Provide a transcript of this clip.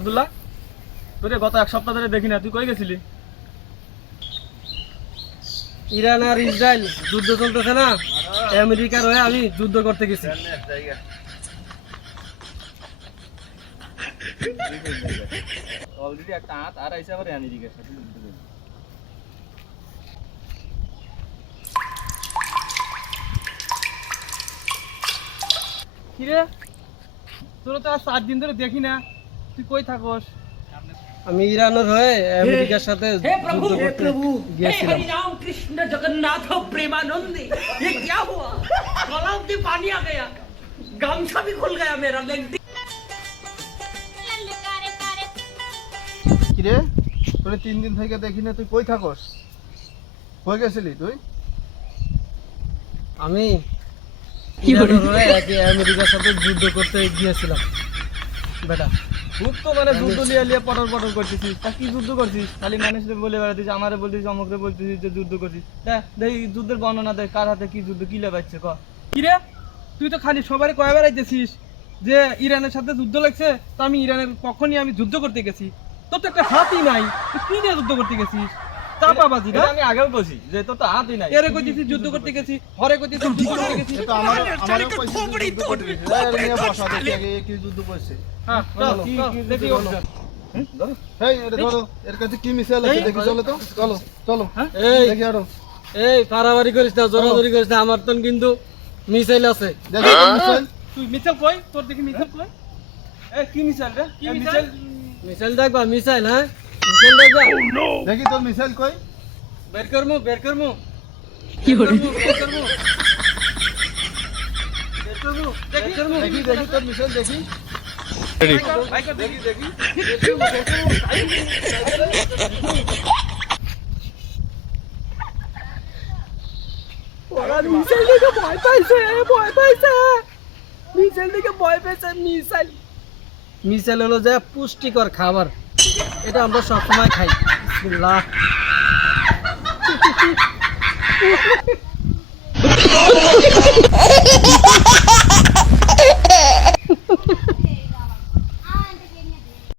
আব্দুল্লাহ, তোরে গত এক সপ্তাহ ধরে দেখি না, তুই কই গেছিলি? ইরান আর ইসরায়েল যুদ্ধ চলতেছে না, আমেরিকার হয়ে আমি যুদ্ধ করতে গেছি। অলরেডি একটা হাত আর আইসা আবার আমেরিকার সাথে যুদ্ধ করতে। কিরে, তোর তো আর 4 দিন ধরে দেখি না, তুই কই থাকস? আমি ইরানের হয়ে আমেরিকার সাথে যুদ্ধ করতে গিয়েছিলাম। हरि राम कृष्ण जगन्नाथ प्रेमानंदी ये क्या हुआ तालाब में पानी आ गया गमछा भी खुल गया मेरा কিরে, তোরে 3 দিন থেকে দেখি না, তুই কই থাকস? কই গেছিলি তুই? আমি ইরানের হয়ে আমেরিকার সাথে যুদ্ধ করতে গিয়েছিলাম। বেটা খুব তো মানে যুদ্ধ লিয়ে লিয়ে পটর পটর করতেছিস, তা কি যুদ্ধ করছিস? খালি মানুষদের বলে বেড়াতিস, আমারে বলতিস, অমুকরে বলতিস যে যুদ্ধ করছিস। দেখ যুদ্ধের বর্ণনা দেখ, কার হাতে কি যুদ্ধ, কি লেবাচ্ছে ক। কিরে, তুই তো খালি সবারই কয়ে বেড়াইতেছিস যে ইরানের সাথে যুদ্ধ লাগছে, তো আমি ইরানের পক্ষ নিয়ে আমি যুদ্ধ করতে গেছি। তোর তো একটা হাতই নাই, তুই কি নিয়ে যুদ্ধ করতে গেছিস? চাপাবাজি না? আমি আগেও বলছি যে তোর তো হাতই নাই। এরে কইতেছিস যুদ্ধ করতে গেছি, হরে কইতেছিস যুদ্ধ করতে গেছি। এ তো আমারও কইছে যুদ্ধ করতে। এই নিয়ে বসা, দেখি আগে কি যুদ্ধ করছে। হ্যাঁ, চল, দেখি চলো। এই এটা ধরো, এর কাছে কি মিসাইল আছে দেখি, চলো তো, চলো চলো। এই দেখি আরো, এই পারাবারি করিস না, জোরাজোরি করিস না, আমার তো কিন্তু মিসাইল আছে। দেখি তো মিসাইল। তুই মিসাইল কই? তোর দেখি মিসাইল কই? এ কি মিসাইল রে? কি মিসাইল? মিসাইল দেখবা, মিসাইল, হ্যাঁ মিসাইল দেখবা। দেখি তোর মিসাইল কই? বের করমু, বের করমু, কি হলো বের করমু, বের করমু, বের করমু। দেখি দেখি তোর মিসাইল দেখি। ভাই কর দেখি দেখি। ওরা মিসাইল দেখে ভয় পাইছে, ভয় পাইছে, মিসাইল দেখে ভয় পাইছে। মিসাইল, মিসাইল হলো যে পুষ্টিকর খাবার, এটা আমরা সবসময় খাই। বিসমিল্লাহ।